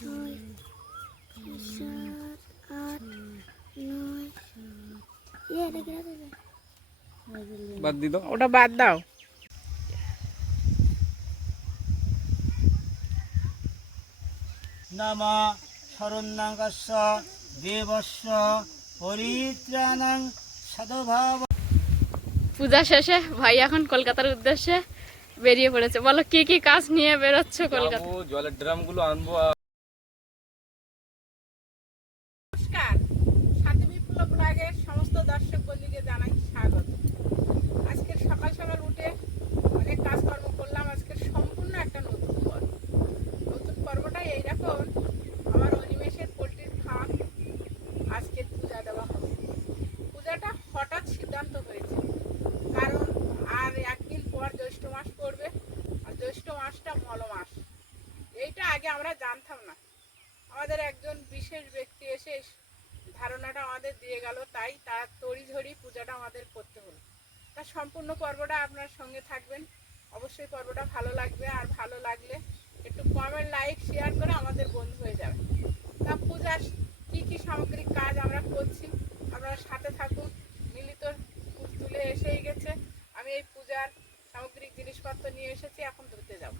ছয়, সাত, আট, নয়। বাদ দি দাও, ওটা বাদ দাও। নম শরণ্যাঙ্গস্য দেবস্য পরিত্রাণাং সদভাব। পূজা শেষে ভাই এখন কলকাতার উদ্দেশ্যে বেরিয়ে পড়েছে। বলো কি কি কাজ নিয়ে বেরোচ্ছ কলকাতা? যাবো, জলের ড্রাম গুলো আনবো। নমস্কার, সাথী বিপ্লব ব্লগের সমস্ত দর্শক বন্ধুকে জানাই স্বাগত। আজকের সকাল সকাল উঠে অনেক কাজকর্ম করলাম। আজকের সম্পূর্ণ একটা নতুন পর্ব। নতুন পর্বটা এইরকম, আমার অনিমেষের পোলট্রির ফার্ম আজকে পূজা দেওয়া হবে। পূজাটা হঠাৎ সিদ্ধান্ত হয়েছে, কারণ আর একদিন পর জ্যৈষ্ঠ মাস পড়বে, আর জ্যৈষ্ঠ মাসটা মল মাস। এইটা আগে আমরা জানতাম না। আমাদের একজন বিশেষ ব্যক্তি এসে ধারণাটা আমাদের দিয়ে গেল, তাই তার তড়িঝড়ি পূজাটা আমাদের করতে হলো। তার সম্পূর্ণ পর্বটা আপনার সঙ্গে থাকবেন। অবশ্যই পর্বটা ভালো লাগবে, আর ভালো লাগলে একটু কমেন্ট, লাইক, শেয়ার করে আমাদের বন্ধু হয়ে যাবে। তা পূজার কী কী সামগ্রিক কাজ আমরা করছি আপনারা সাথে থাকুন। মিলিত তুলে এসেই গেছে, আমি এই পূজার সামগ্রিক জিনিসপত্র নিয়ে এসেছি, এখন ধুতে যাব।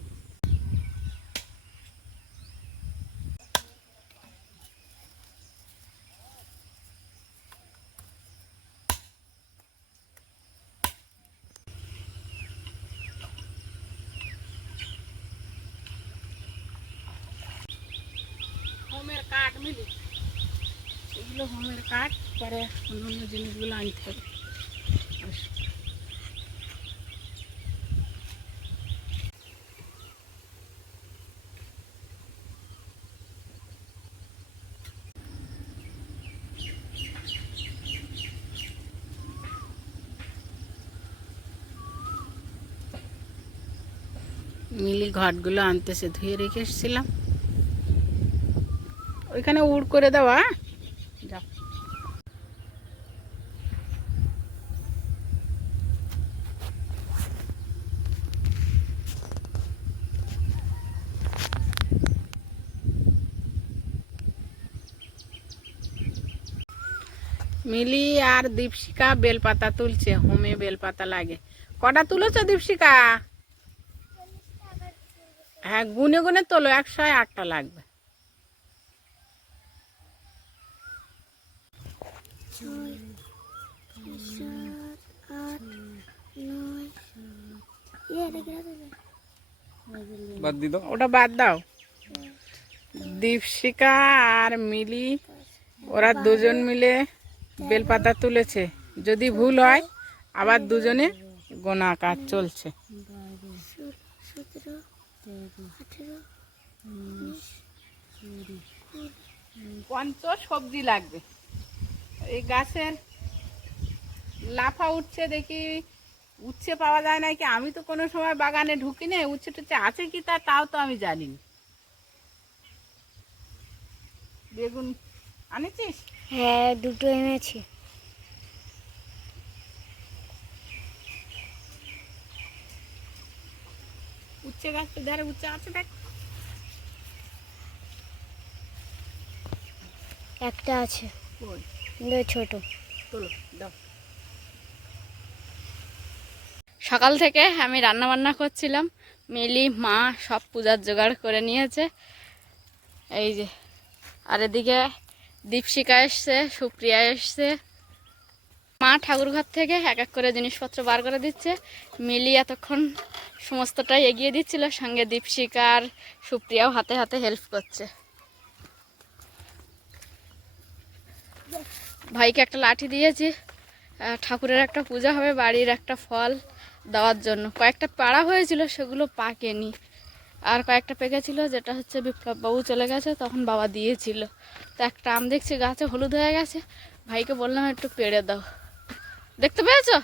হোমের কাঠ মিলি, এগুলো হোমের কাঠ, পরে অন্যান্য জিনিসগুলো আনতে হবে। মিলি ঘাটগুলো আনতেছে, ধুয়ে রেখে এসেছিলাম, ওইখানে উড় করে দেওয়া। যাও। মিলি আর দীপশিকা বেলপাতা তুলছে, হোমে বেলপাতা লাগে। কটা তুলেছ দীপশিকা? হ্যাঁ, গুনে গুনে তোলো, 108টা লাগবে। ছয়, সাত, আট, নয়। বাদ দি দাও। ওটা বাদ দাও। দীপশিকা আর মিলি ওরা দুজন মিলে বেলপাতা তুলেছে। যদি ভুল হয় আবার দুজনে গোনা কাজ চলছে। 17, 18, 19, পঞ্চ সবজি লাগবে। এই গাছের লাফা উঠছে, দেখি উচ্ছে পাওয়া যায় নাকি। আমি তো কোনো সময় বাগানে ঢুকি না, উচ্ছে টুচ্ছে আছে কি তাও তো আমি জানি না। বেগুন আনেছিস? হ্যাঁ, দুটো এনেছি। উচ্ছে গাছটা ধারে উচ্ছে আছে, দেখ। একটা আছে, কই? ছোট। তোলো, দাও। সকাল থেকে আমি রান্না বান্না করছিলাম, মিলি মা সব পূজার জোগাড় করে নিয়েছে। এই যে, আর এদিকে দীপশিকা এসছে, সুপ্রিয়া এসছে। মা ঠাকুরঘর থেকে এক এক করে জিনিসপত্র বার করে দিচ্ছে। মিলি এতক্ষণ সমস্তটাই এগিয়ে দিচ্ছিল, সঙ্গে দীপশিকা আর সুপ্রিয়াও হাতে হাতে হেল্প করছে। ভাইকে একটা লাঠি দিয়েছি, ঠাকুরের একটা পূজা হবে, বাড়ির একটা ফল দেওয়ার জন্য। কয়েকটা পাড়া হয়েছিল, সেগুলো পাকেনি, আর কয়েকটা পেকেছিল, যেটা হচ্ছে বিপ্লববাবু চলে গেছে তখন বাবা দিয়েছিল। তো একটা আম দেখছি গাছে হলুদ হয়ে গেছে, ভাইকে বললাম একটু পেড়ে দাও। দেখতে পেয়েছো?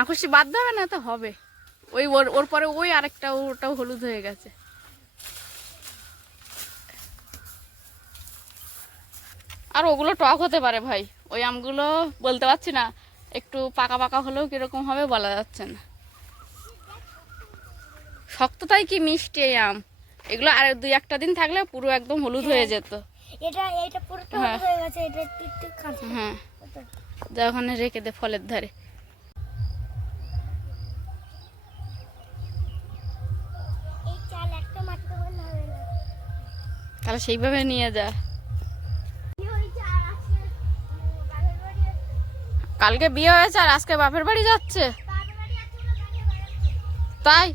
আঁকুশি বাদ দেবে না তো হবে, ওই ওর পরে ওই আরেকটা, ওটাও হলুদ হয়ে গেছে। আর ওগুলো টক হতে পারে ভাই, ওই আমগুলো বলতে পারছি না। একটু পাকা পাকা হলেও কীরকম হবে বলা যাচ্ছে না। শক্তটাই কি মিষ্টি এই আম, এগুলো আর 2-1 দিন থাকলে পুরো একদম হলুদ হয়ে যেত। এটা পুরোটা হ্যাঁ। হয়ে গেছে, এটা টিকটিক কাঁচা। হ্যাঁ, যা ওখানে রেখে দে ফলের ধারে। এই চাল একটা মাটিতে বললে হবে না। তাহলে সেইভাবে নিয়ে যা। ওই চাল আছে বাপের বাড়ি আছে। কালকে বিয়ে হয়েছে আর আজকে বাপের বাড়ি যাচ্ছে, বাপের বাড়ি আছে বলে গাড়ি বেড়াচ্ছে। তাই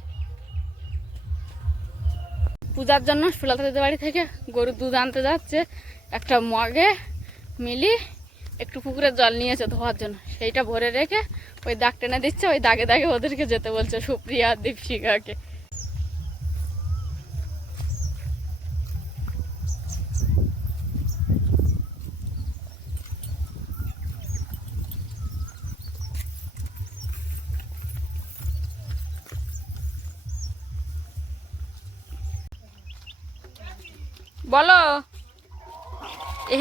পূজার জন্য সুলতাদের বাড়ি থেকে গরুর দুধ আনতে যাচ্ছে। একটা মগে মিলি একটু পুকুরের জল নিয়েছে ধোয়ার জন্য, সেইটা ভরে রেখে ওই দাগ টেনে দিচ্ছে, ওই দাগে দাগে ওদেরকে যেতে বলছে, সুপ্রিয়া আর দীপশিকাকে। বলো।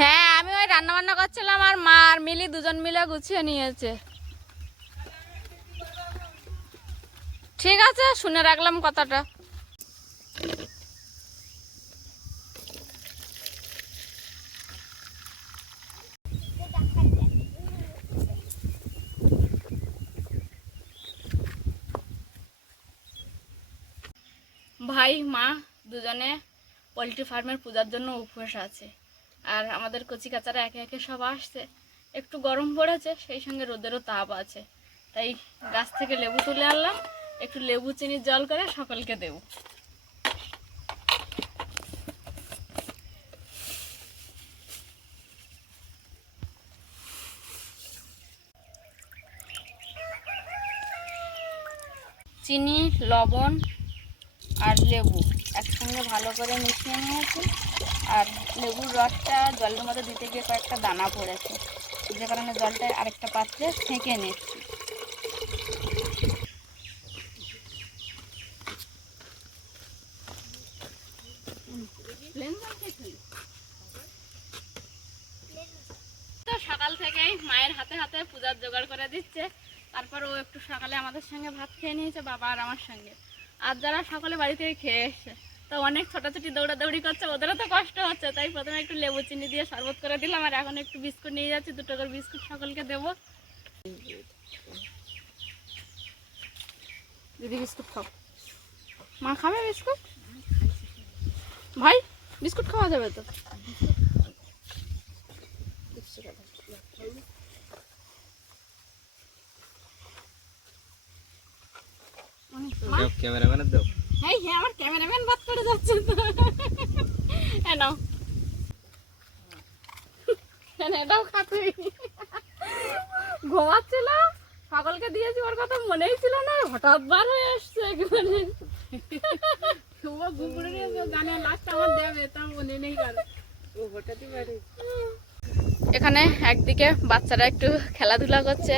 হ্যাঁ, আমি ওই রান্না বান্না করছিলাম আর মা আর মিলি দুজন মিলে গুছিয়ে নিয়েছে। ঠিক আছে, শুনে রাখলাম কথাটা। ভাই মা দুজনে পোলট্রি ফার্মের পূজার জন্য উপবাস আছে, আর আমাদের কচি কাচারা একে একে সব আসছে। একটু গরম পড়েছে, সেই সঙ্গে রোদেরও তাপ আছে, তাই গাছ থেকে লেবু তুলে আনলাম, একটু লেবু চিনির জল করে সকলকে দেব। চিনি, লবণ আর লেবু একসঙ্গে ভালো করে মিশিয়ে নিয়েছি, আর লেবুর রসটা জলের মধ্যে দিতে গিয়ে কয়েকটা দানা পড়েছে, যে কারণে জলটা আরেকটা পাত্রে ছেঁকে নিচ্ছি। তো সকাল থেকেই মায়ের হাতে হাতে পূজার জোগাড় করে দিচ্ছে, তারপর ও একটু সকালে আমাদের সঙ্গে ভাত খেয়ে নিয়েছে, বাবা আর আমার সঙ্গে। আর যারা সকলে বাড়ি থেকে খেয়ে এসছে, তো অনেক ছোটাছুটি দৌড়াদৌড়ি করছে, ওদেরও তো কষ্ট হচ্ছে, তাই প্রথমে একটু লেবু চিনি দিয়ে শরবত করে দিলাম, আর এখন একটু বিস্কুট নিয়ে যাচ্ছি, 2 করে বিস্কুট সকলকে দেবো। দিদি বিস্কুট খাও। মা খাবে বিস্কুট? ভাই বিস্কুট খাওয়া যাবে তো? ক্যামেরাম্যানের দাও। হ্যাঁ, আমার ক্যামেরাম্যান বাদ করে যাচ্ছে তো। নাও, এটাও খাতে ঘুমাচ্ছিল, সকলকে দিয়েছি, ওর কথা মনেই ছিল না, হঠাৎ বার হয়ে আসছে একেবারে। ও গুপুরে জানে লাস্ট আমার দেবে, তা মনে নেই কারো, ও হঠাৎই বাড়ি। এখানে একদিকে বাচ্চারা একটু খেলাধুলা করছে,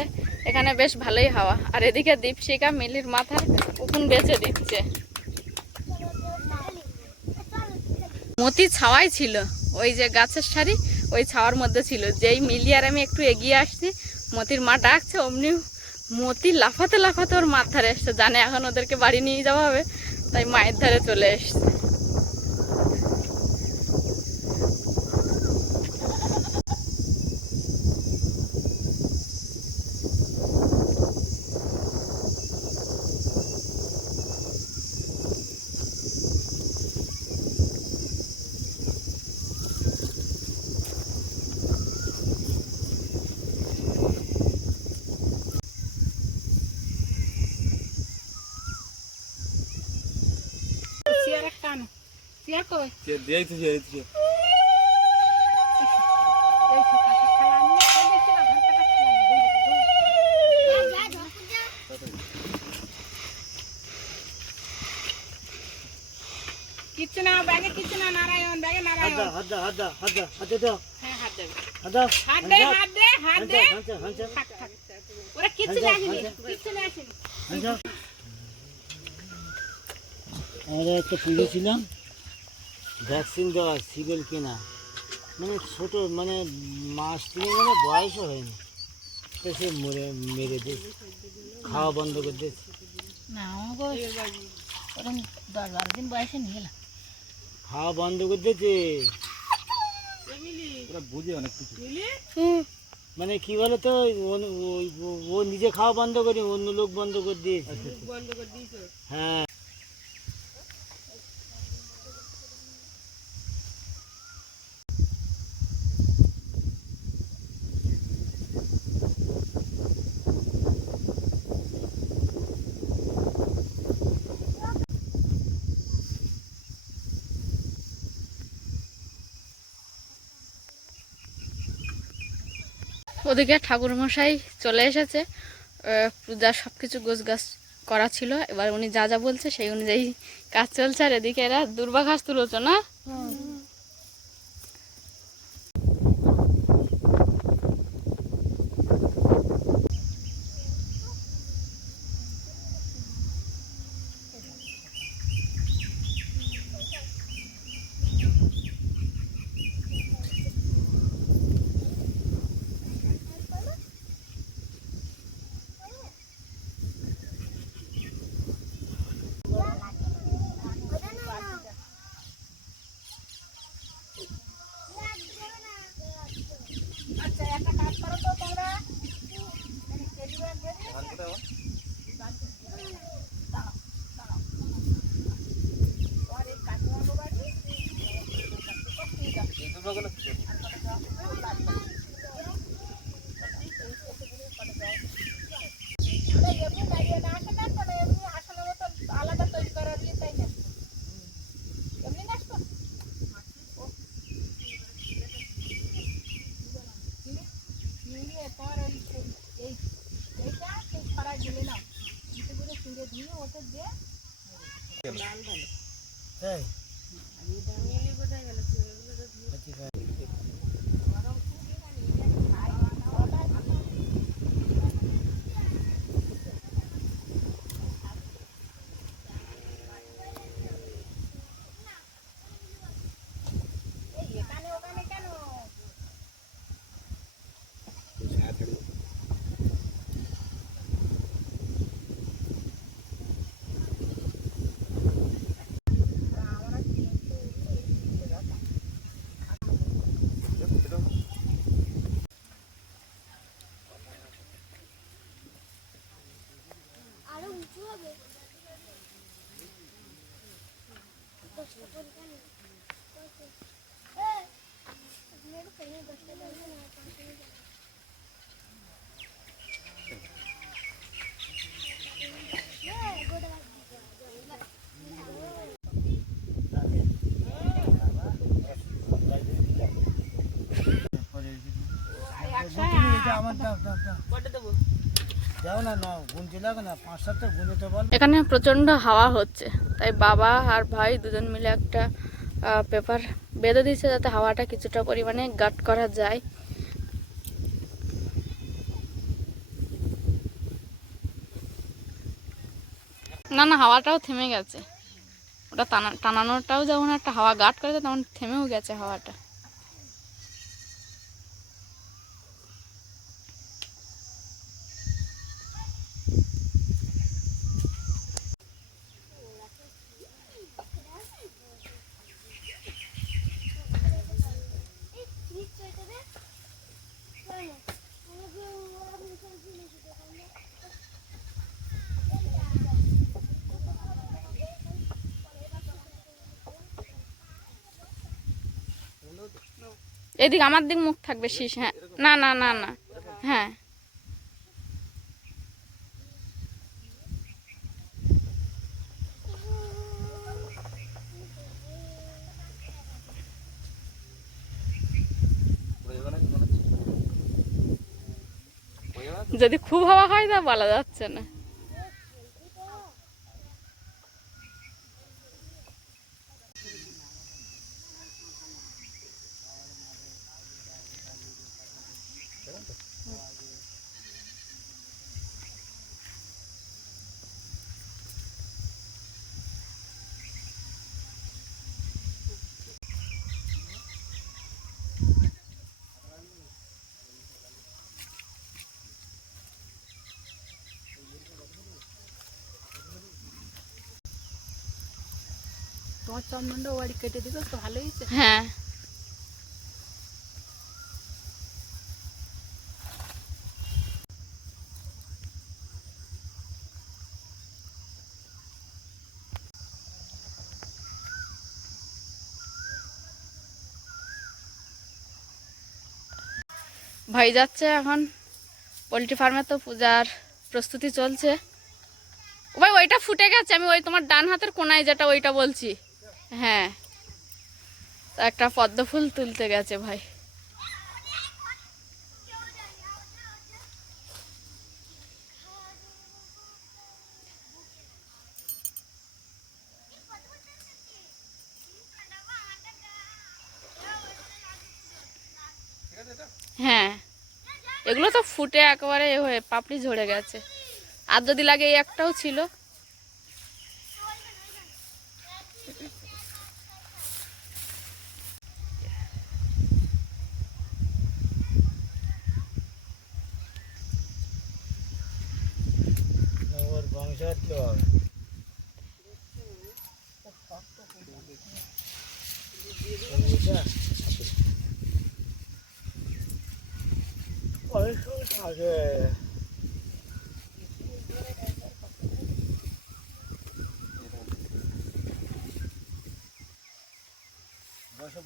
এখানে বেশ ভালোই হাওয়া, আর এদিকে দীপশিকা মিলির মাথার উকুন বেঁচে দিচ্ছে। মতি ছাওয়াই ছিল, ওই যে গাছের সারি, ওই ছাওয়ার মধ্যে ছিল। যেই মিলি আর আমি একটু এগিয়ে আসছি, মতির মা ডাকছে, অমনি মতি লাফাতে লাফাতে ওর মার ধারে এসছে, জানে এখন ওদেরকে বাড়ি নিয়ে যাওয়া হবে, তাই মায়ের ধারে চলে এসছে। চেয়ার একটা আনো, চেয়ার কই? দিয়েই তো দিয়েছি। এই সে কাঠের থালা আনি, এই দেখছি না ঘর কাটা থালা আনি, কিচ্ছু না ব্যাগে, কিচ্ছু না, নারায়ণ ব্যাগে, নারায়ণ। হ্যাঁ, হাত দেবে, হাত দে, হাত দে, হাত দে, থাক থাক, ওরা কিচ্ছু নিয়ে আসেনি, কিচ্ছু নিয়ে আসেনি। আমরা একটা পুজোছিলাম, ভ্যাকসিন দেওয়া, সিগেল কেনা, মানে ছোটো, মানে মাস 3 মানে বয়সও হয়নি, সে মেরে দিয়ে খাওয়া বন্ধ করে দিয়েছে। না আমাকে ওরকম 10-12 দিন বয়সে নিয়ে গেলাম। খাওয়া বন্ধ করে দিয়েছে। ওরা বুঝে অনেক কিছু। মানে কি বলে তো ও নিজে খাওয়া বন্ধ করে অন্য লোক বন্ধ করে দিয়েছে। হ্যাঁ ওদিকে ঠাকুরমশাই চলে এসেছে, পূজার সব কিছু গোছগাছ করা ছিল। এবার উনি যা যা বলছে সেই অনুযায়ী কাজ চলছে। আর এদিকে এরা দুর্বা ঘাস তুলছ না? আচ্ছা একটা কাজ করো তো তোমরা, এমনি দাঁড়িয়ে না আসে না, মানে এমনি আসনের মতো আলাদা তৈরি করা দিয়ে তাই না, এমনি না আসতো নিয়ে তোমার ওই এই এইটা সেই ছড়ায় ঢেলে নাও, নিচে করে চিড়ে দিয়ে ওতে দিয়ে তাই এখানে ওখানে কেন আরো উঁচু হবে। 10টা পরীক্ষা নেই। মেরে ফেলে 10টা পরীক্ষা না পাঁচটা যাবে। গোটা আমার দাও দাও দাও দাও না না গুনতে লাগে না 5-7টা গুনতে বল। এখানে প্রচণ্ড হাওয়া হচ্ছে, তাই বাবা আর ভাই দুজন মিলে একটা পেপার বেঁধে দিচ্ছে যাতে হাওয়াটা কিছুটা পরিমাণে গাট করা যায়। না না, হাওয়াটাও থেমে গেছে। ওটা টানানোটাও যখন একটা হাওয়া গাট করেছে তখন থেমেও গেছে হাওয়াটা। এদিকে আমার দিক মুখ থাকবে শীষ। হ্যাঁ, না না না না, হ্যাঁ যদি খুব হাওয়া হয় তা বলা যাচ্ছে না। তোমার চন্দনটা ও বাড়ি কেটে দিত তো ভালো হয়েছে। হ্যাঁ ভাই যাচ্ছে এখন পোলট্রি ফার্মে, তো পূজার প্রস্তুতি চলছে। ও ভাই ওইটা ফুটে গেছে, আমি ওই তোমার ডান হাতের কোনায় যেটা ওইটা বলছি। হ্যাঁ তো একটা পদ্ম ফুল তুলতে গেছে ভাই। হ্যাঁ এগুলো তো ফুটে একেবারে এ হয়ে পাপড়ি ঝরে গেছে, আর যদি লাগে এই একটাও ছিল। ওর বংশের তো হবে। থাকে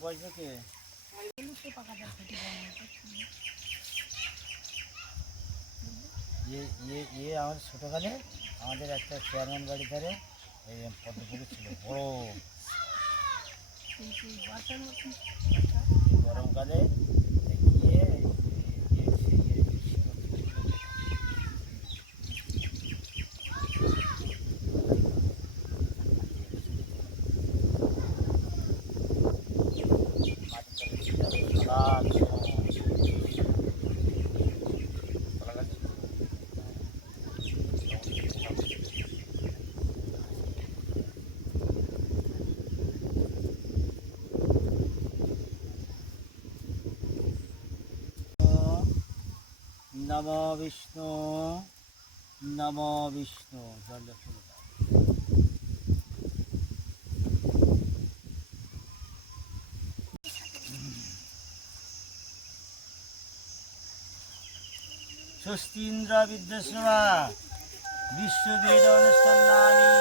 বয়স কে আমাদের ছোটকালে আমাদের একটা চেয়ারম্যান বাড়ি ধারে এই পদ্মফুল ছিল বড়, গরমকালে গিয়ে নমো বিষ্ণু নমো বিষ্ণু জল স্বস্তিন্দ্র বিদ্যাশ্রমা বিশ্ববেদ অনুসন্ধানী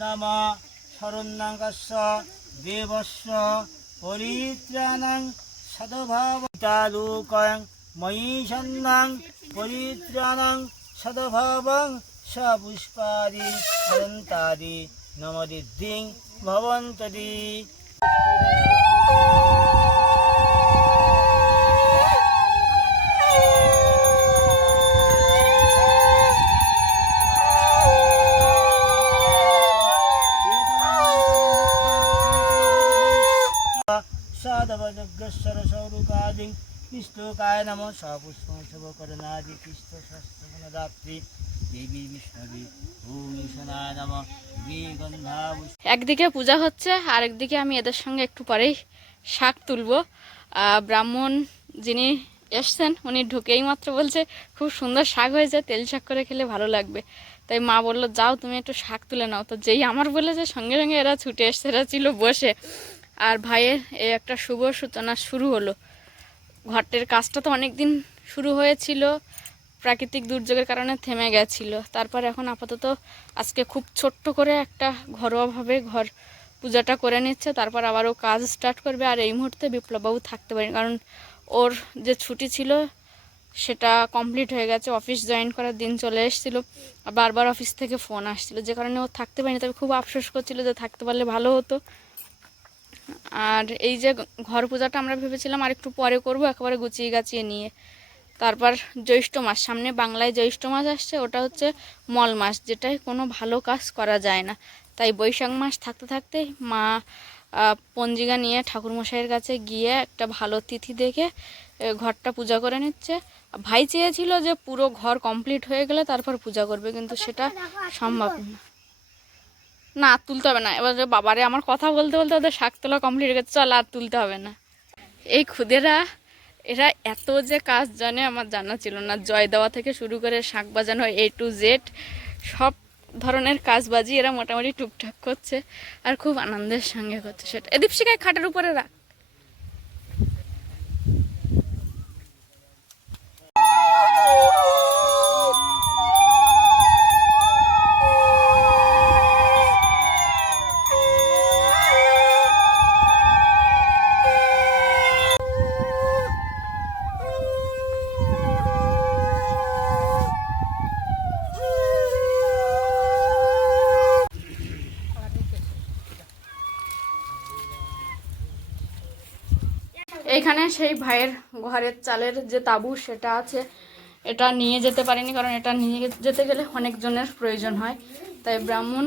নাম শরণ্যাঙ্গস্য দেবস্য পরিত্রাণাং সদভাবতালুকং ময়ীষন্নাং পরিত্রাণাং সদভাবং সপুষ্পাদি অনন্তাদি নমদিদ্ধিং ভবন্তদি। সৌরুকাদি কৃষ্ণকায় নম সপুষ্পং শুভকরণাদি কৃষ্ণ শাস্ত্রগুণদাত্রী দেবী বিষ্ণবী ভূমিষণায় নম গন্ধা। একদিকে পূজা হচ্ছে আর একদিকে আমি এদের সঙ্গে একটু পরেই শাক তুলবো। ব্রাহ্মণ যিনি এসছেন উনি ঢুকেই মাত্র বলছে খুব সুন্দর শাক হয়েছে, তেল শাক করে খেলে ভালো লাগবে। তাই মা বললো যাও তুমি একটু শাক তুলে নাও। তো যেই আমার বলেছে সঙ্গে সঙ্গে এরা ছুটে এসছে, এরা ছিল বসে। আর ভাইয়ের এই একটা শুভ সূচনা শুরু হলো। ঘরটির কাজটা তো অনেক দিন শুরু হয়েছিল, প্রাকৃতিক দুর্যোগের কারণে থেমে গেছিল। তারপর এখন আপাতত আজকে খুব ছোট্ট করে একটা ঘরোয়াভাবে ঘর পূজাটা করে নিচ্ছে, তারপর আবারও কাজ স্টার্ট করবে। আর এই মুহূর্তে বিপ্লববাবু থাকতে পারেন, কারণ ওর যে ছুটি ছিল সেটা কমপ্লিট হয়ে গেছে, অফিস জয়েন করার দিন চলে এসেছিলো। বারবার অফিস থেকে ফোন আসছিল, যে কারণে ও থাকতে পারেনি। তবে খুব আফসোস করছিল যে থাকতে পারলে ভালো হতো। আর এই যে ঘর পূজাটা আমরা ভেবেছিলাম আর একটু পরে করব, একেবারে গুছিয়ে গাছিয়ে নিয়ে। তারপর জ্যৈষ্ঠ মাস, সামনে বাংলায় জ্যৈষ্ঠ মাস আসছে, ওটা হচ্ছে মল মাস, যেটায় কোনো ভালো কাজ করা যায় না। তাই বৈশাখ মাস থাকতে থাকতে মা পঞ্জিকা নিয়ে ঠাকুরমশাইয়ের কাছে গিয়ে একটা ভালো তিথি দেখে ঘরটা পূজা করে নিচ্ছে। ভাই চেয়েছিল যে পুরো ঘর কমপ্লিট হয়ে গেলে তারপর পূজা করবে, কিন্তু সেটা সম্ভব না। না আর তুলতে হবে না, এবার বাবারে আমার কথা বলতে বলতে ওদের শাক তোলা কমপ্লিট হয়ে গেছে, চল আর তুলতে হবে না। এই খুদেরা এরা এত যে কাজ জানে আমার জানা ছিল না। জয় দেওয়া থেকে শুরু করে শাক বাজানো A to Z সব ধরনের কাজবাজি এরা মোটামুটি টুকটাক করছে আর খুব আনন্দের সঙ্গে করছে সেটা। দীপশিকায় খাটের উপরে রাখ। এইখানে সেই ভাইয়ের ঘরের চালের যে তাঁবু সেটা আছে, এটা নিয়ে যেতে পারেনি কারণ এটা নিয়ে যেতে গেলে অনেকজনের প্রয়োজন হয়, তাই ব্রাহ্মণ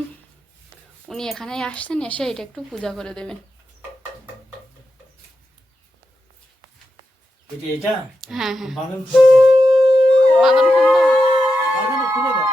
উনি এখানেই আসছেন, এসে এটা একটু পূজা করে দেবেন। এটা হ্যাঁ হ্যাঁ, বাঁধন বাঁধন খুলতে হবে। খুলে দাও।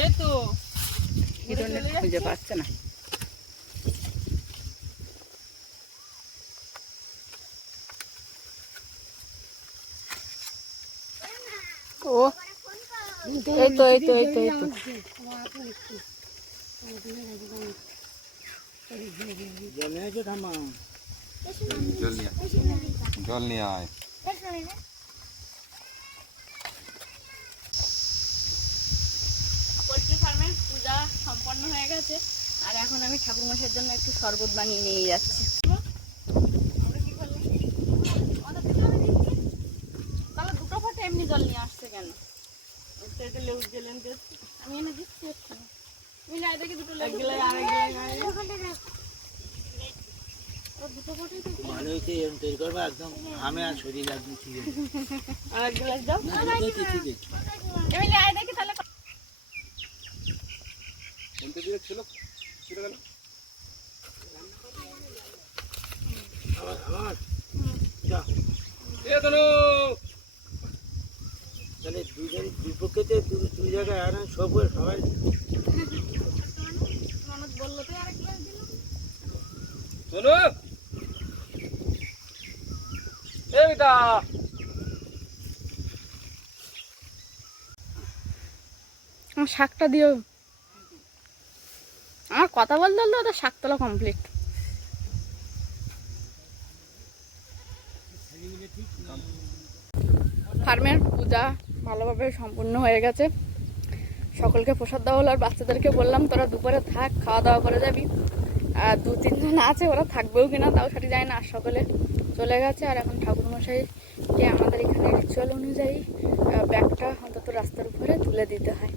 এই তো খুঁজে পাচ্ছে না। ও এই তো এই তো এই তো এই তো জল নিয়ে আয়। পোলট্রি ফার্মের পূজা সম্পন্ন হয়ে গেছে আর এখন আমি ঠাকুরমশাইয়ের জন্য একটু শরবত বানিয়ে নিয়ে যাচ্ছি। তাহলে দুটো ফোঁটা এমনি জল নিয়ে আসছে কেন? আমি এনে দিচ্ছি একটু। তুমি না দেখি দুটো লেবু দুটো ফোঁটাই তো ভালো হয়েছে, এরকম তৈরি করবো একদম ঘামে আর শরীর একদম ঠিক আছে। আর এক গ্লাস দাও। ঠিক আছে। এমনি আয় দেখি তাহলে। ছিল গেল তাহলে দুজন বিপক্ষেতে দুই জায়গায় আর সব সবাই ননদ বললো তো আর এক গ্লাস দিল। শোনো এই বেটা, আমার শাকটা দিও। আমার কথা বলতে বলতে ওদের শাক তোলা কমপ্লিট। ফার্মের পূজা ভালোভাবে সম্পূর্ণ হয়ে গেছে, সকলকে প্রসাদ দেওয়া হলো আর বাচ্চাদেরকে বললাম তোরা দুপুরে থাক, খাওয়া দাওয়া করে যাবি। আর 2-3 জন আছে, ওরা থাকবেও কিনা তাও সঠিক যায় না। আর সকলে চলে গেছে আর এখন ঠাকুরমশাইকে আমাদের এখানে রিচুয়াল অনুযায়ী ব্যাগটা অন্তত রাস্তার উপরে তুলে দিতে হয়।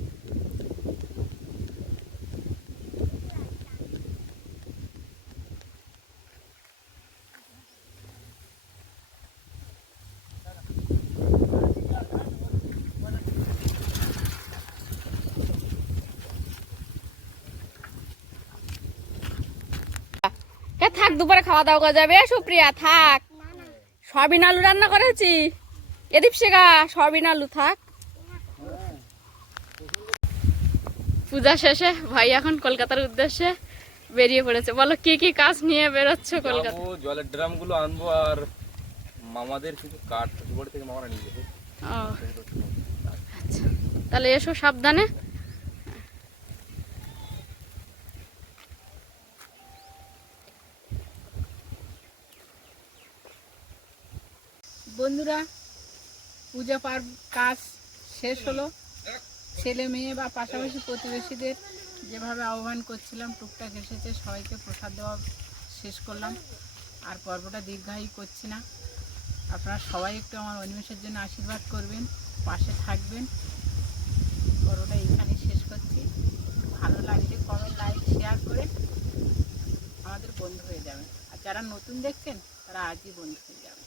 থাক, দুপুরে খাওয়া দাওয়া করা যাবে। সুপ্রিয়া থাক, সয়াবিন আলু রান্না করেছি। এদীপ শেখা সবই না লুথাক। পূজা শেষে ভাই এখন কলকাতার উদ্দেশ্যে বেরিয়ে পড়েছে। বলো কি কি কাজ নিয়ে বেরোচ্ছ কলকাতা? যাবো, জলের ড্রাম গুলো আনবো আর মামাদের কিছু কাঠ শ্বশুরবাড়ি থেকে মামারা নিয়ে যেতে। ও আচ্ছা, তাহলে এসো সাবধানে। বন্ধুরা, পূজা কাজ শেষ হলো। ছেলে মেয়ে বা পাশাপাশি প্রতিবেশীদের যেভাবে আহ্বান করছিলাম টুকটাক এসেছে, সবাইকে প্রসাদ দেওয়া শেষ করলাম। আর পর্বটা দীর্ঘায়ী করছি না। আপনারা সবাই একটু আমার অনিমেষের জন্য আশীর্বাদ করবেন, পাশে থাকবেন। পর্বটা এইখানে শেষ করছি। ভালো লাগলে কমেন্ট, লাইক, শেয়ার করে আমাদের বন্ধু হয়ে যাবেন। আর যারা নতুন দেখছেন তারা আজই বন্ধু হয়ে যাবেন।